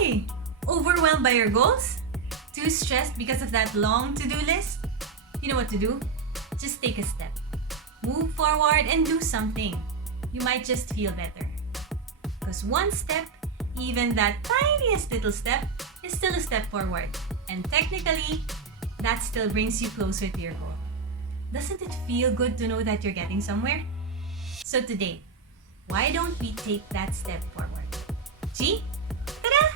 Hey! Overwhelmed by your goals? Too stressed because of that long to-do list? You know what to do? Just take a step. Move forward and do something. You might just feel better. Because one step, even that tiniest little step, is still a step forward. And technically, that still brings you closer to your goal. Doesn't it feel good to know that you're getting somewhere? So today, why don't we take that step forward? G? Ta-da!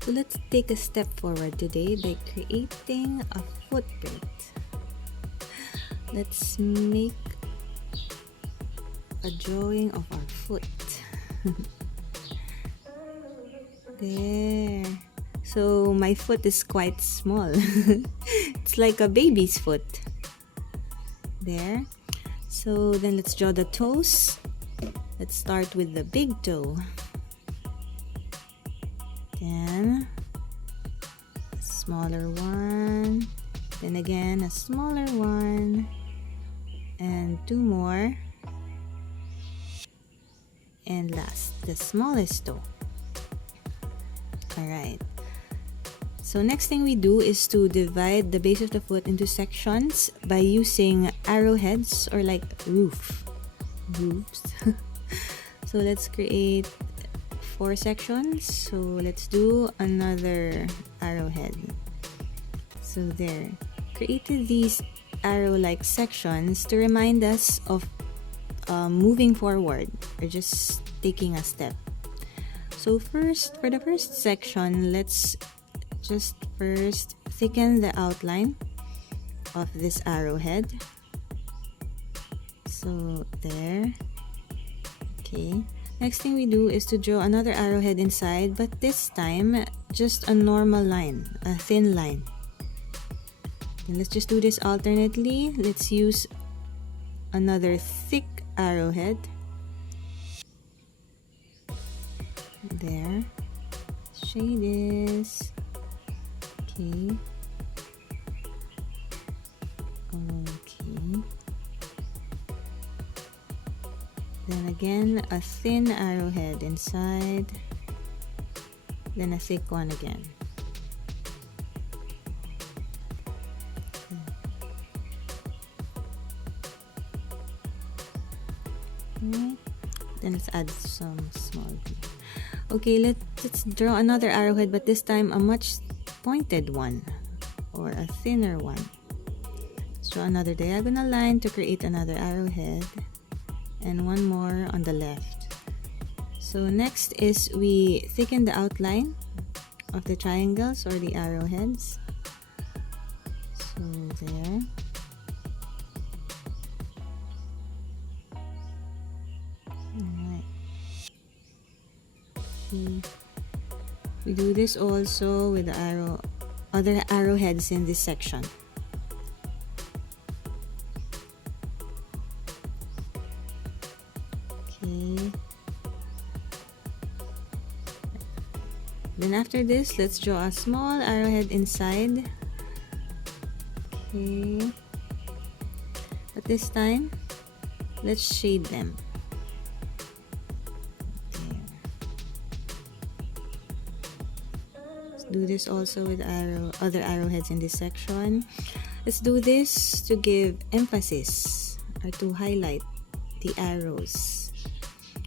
So let's take a step forward today by creating a footprint. Let's make a drawing of our foot. There. So my foot is quite small. It's like a baby's foot. There. So then let's draw the toes. Let's start with the big toe. Then a smaller one. Then again a smaller one. And two more. And last, the smallest toe. Alright. So next thing we do is to divide the base of the foot into sections by using arrowheads or like roofs. So let's create 4 sections. So let's do another arrowhead. So there. Created these arrow-like sections to remind us of moving forward or just taking a step. So first, for the first section, let's just first thicken the outline of this arrowhead. So there. Okay. Next thing we do is to draw another arrowhead inside, but this time just a normal line, a thin line. And let's just do this alternately. Let's use another thick arrowhead. There. Shade this. Okay. Okay. Then again, a thin arrowhead inside. Then a thick one again. Okay. Then let's add some small glue. Okay, let's draw another arrowhead, but this time a much pointed one or a thinner one. Let's draw another diagonal line to create another arrowhead and one more on the left. So next is we thicken the outline of the triangles or the arrowheads. So there. We do this also with the other arrowheads in this section. Okay. Then after this, let's draw a small arrowhead inside. Okay. But this time, let's shade them. Do this also with other arrowheads in this section. Let's do this to give emphasis or to highlight the arrows,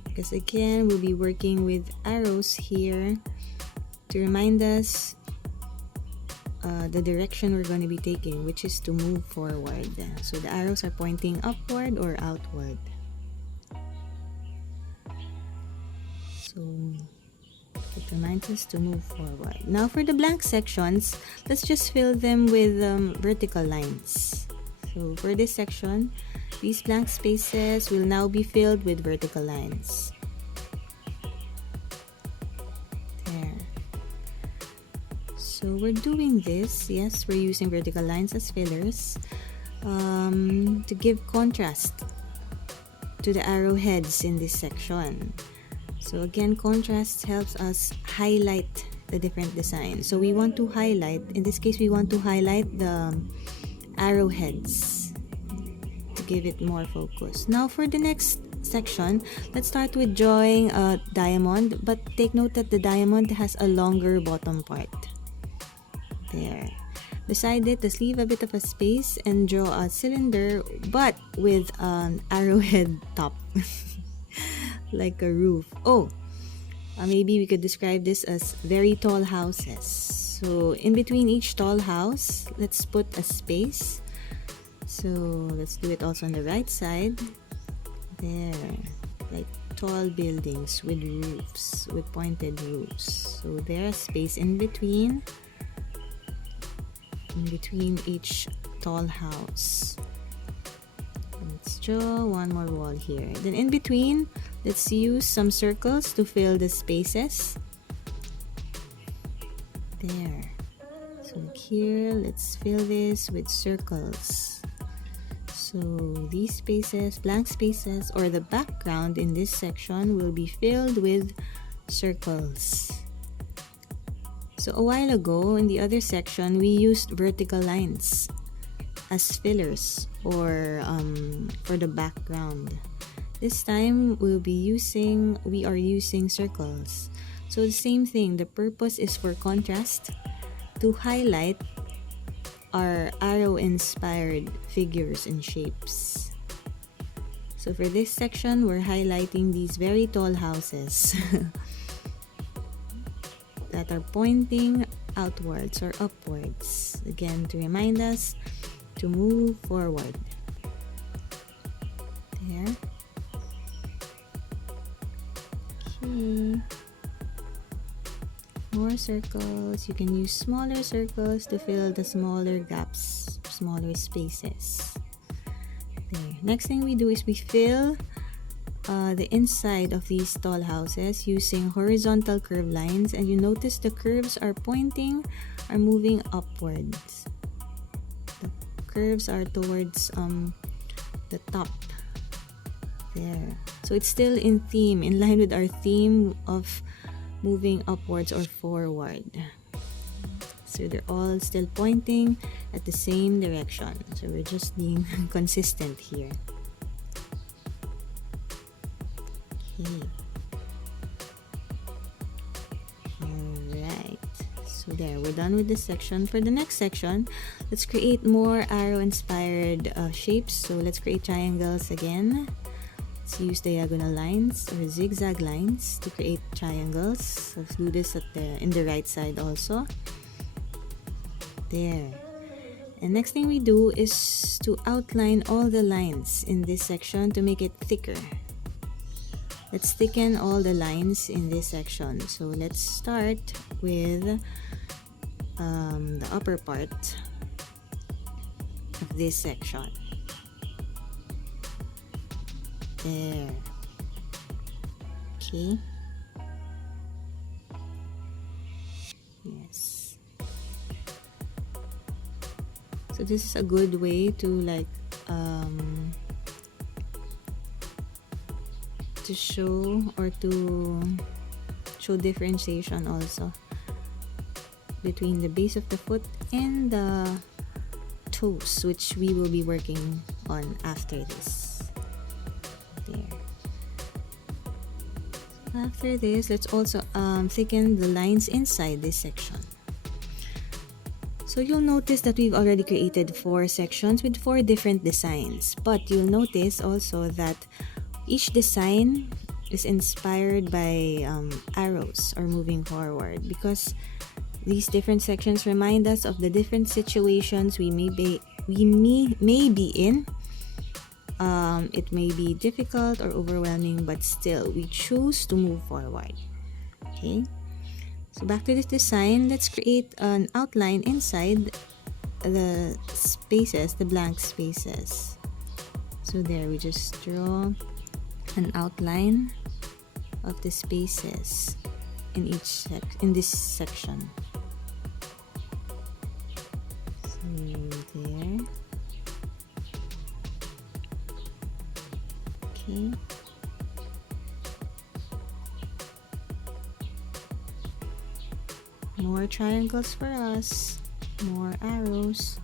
because again we'll be working with arrows here to remind us the direction we're going to be taking, which is to move forward. So the arrows are pointing upward or outward. So it reminds us to move forward. Now for the blank sections, let's just fill them with vertical lines. So for this section, these blank spaces will now be filled with vertical lines. There. So we're doing this, yes, we're using vertical lines as fillers to give contrast to the arrowheads in this section. So again, contrast helps us highlight the different designs. So we want to highlight, in this case, we want to highlight the arrowheads to give it more focus. Now for the next section, let's start with drawing a diamond, but take note that the diamond has a longer bottom part. There. Beside it, let's leave a bit of a space and draw a cylinder, but with an arrowhead top. Like a roof. Oh, maybe we could describe this as very tall houses. So in between each tall house, let's put a space. So let's do it also on the right side. There, like tall buildings with roofs, with pointed roofs. So there's space in between each tall house. Let's draw one more wall here. Then in between, let's use some circles to fill the spaces. There. So here, let's fill this with circles. So these spaces, blank spaces, or the background in this section will be filled with circles. So a while ago, in the other section, we used vertical lines as fillers or for the background. This time we are using circles. So the same thing, the purpose is for contrast, to highlight our arrow inspired figures and shapes. So for this section, we're highlighting these very tall houses that are pointing outwards or upwards, again to remind us to move forward. There. Okay. More circles. You can use smaller circles to fill the smaller gaps, smaller spaces. There. Next thing we do is we fill the inside of these tall houses using horizontal curved lines, and you notice the curves are moving upwards. The curves are towards the top. There. So it's still in line with our theme of moving upwards or forward. So they're all still pointing at the same direction. So we're just being consistent here. Okay. Alright. So there, we're done with this section. For the next section, let's create more arrow-inspired shapes. So let's create triangles again. Let's use diagonal lines or zigzag lines to create triangles. Let's do this in the right side also. There. And next thing we do is to outline all the lines in this section to make it thicker. Let's thicken all the lines in this section. So let's start with the upper part of this section. There. Okay. Yes. So this is a good way to to show differentiation also between the base of the foot and the toes, which we will be working on after this. There. After this, let's also thicken the lines inside this section. So you'll notice that we've already created 4 sections with 4 different designs, but you'll notice also that each design is inspired by arrows or moving forward, because these different sections remind us of the different situations we may be in. It may be difficult or overwhelming, but still we choose to move forward. Okay, so back to this design, let's create an outline inside the spaces, the blank spaces. So there, we just draw an outline of the spaces in this section. So there. Okay. More triangles for us. More arrows.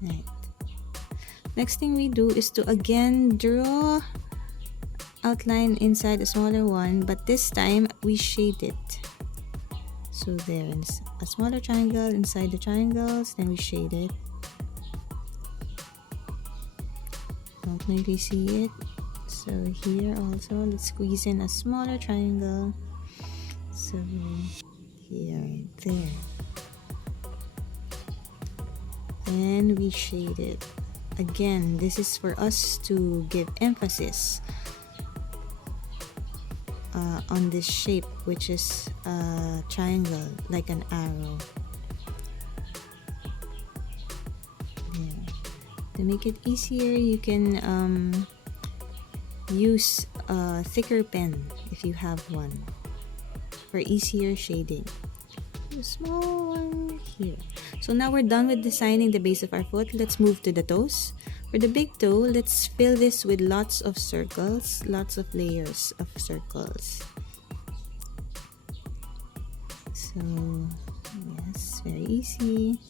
Right. Next thing we do is to again draw outline inside a smaller one, but this time we shade it. So there, a smaller triangle inside the triangles, then we shade it. Don't know if you see it. So here also, let's squeeze in a smaller triangle. So here, there. And we shade it. Again, this is for us to give emphasis on this shape, which is a triangle, like an arrow. There. To make it easier, you can use a thicker pen if you have one for easier shading. A small one here. So now we're done with designing the base of our foot. Let's move to the toes. For the big toe, let's fill this with lots of circles, lots of layers of circles. So yes, very easy.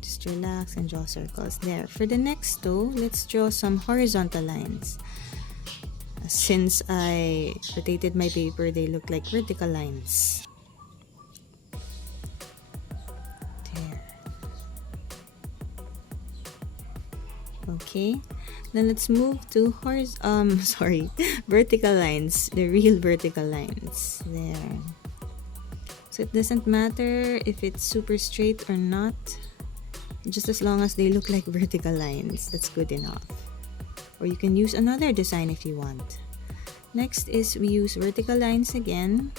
Just relax and draw circles there. For the next toe, let's draw some horizontal lines. Since I rotated my paper, they look like vertical lines. Okay, then let's move to vertical lines, the real vertical lines there. So it doesn't matter if it's super straight or not, just as long as they look like vertical lines, that's good enough. Or you can use another design if you want. Next is we use vertical lines again.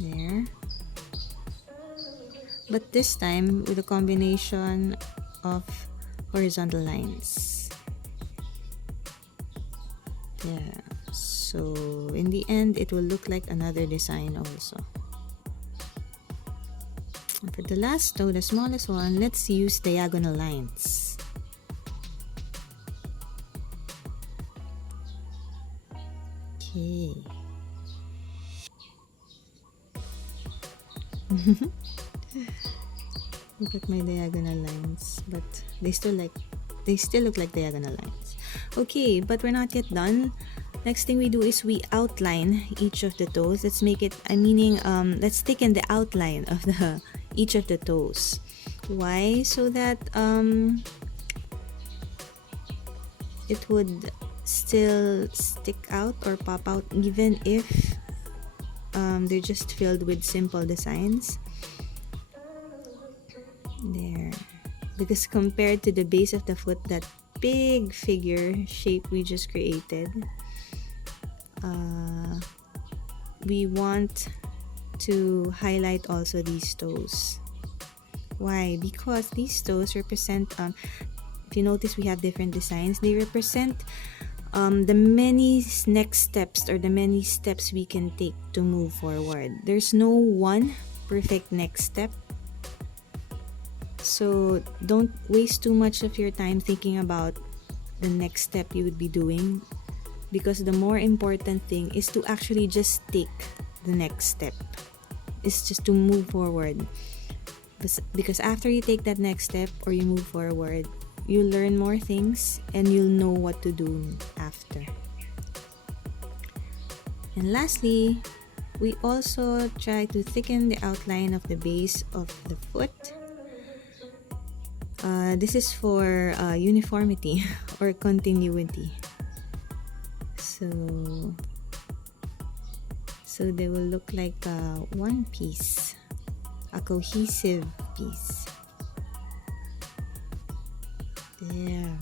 There. But this time with a combination of horizontal lines. There. So in the end, it will look like another design also. And for the last toe, the smallest one, let's use diagonal lines. Okay. Look at my diagonal lines, but they still look like diagonal lines. Okay, but we're not yet done. Next thing we do is we outline each of the toes. Let's make it, let's thicken the outline of each of the toes. Why? So that it would still stick out or pop out even if they're just filled with simple designs. There, because compared to the base of the foot, that big figure shape we just created, we want to highlight also these toes. Why? Because these toes represent, if you notice, we have different designs. They represent the many next steps, or the many steps we can take to move forward. There's no one perfect next step. So don't waste too much of your time thinking about the next step you would be doing, because the more important thing is to actually just take the next step. It's just to move forward. Because after you take that next step or you move forward, you learn more things and you'll know what to do after. And lastly, we also try to thicken the outline of the base of the foot. This is for uniformity or continuity. So they will look like one piece, a cohesive piece. There.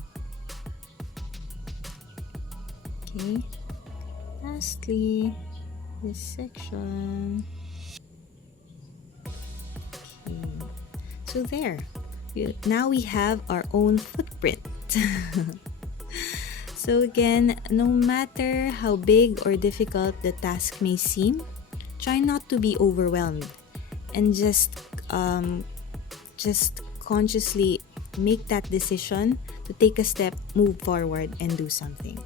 Okay. Lastly, this section. Okay. So there. Now we have our own footprint. So again, no matter how big or difficult the task may seem, try not to be overwhelmed, and just consciously make that decision to take a step, move forward, and do something.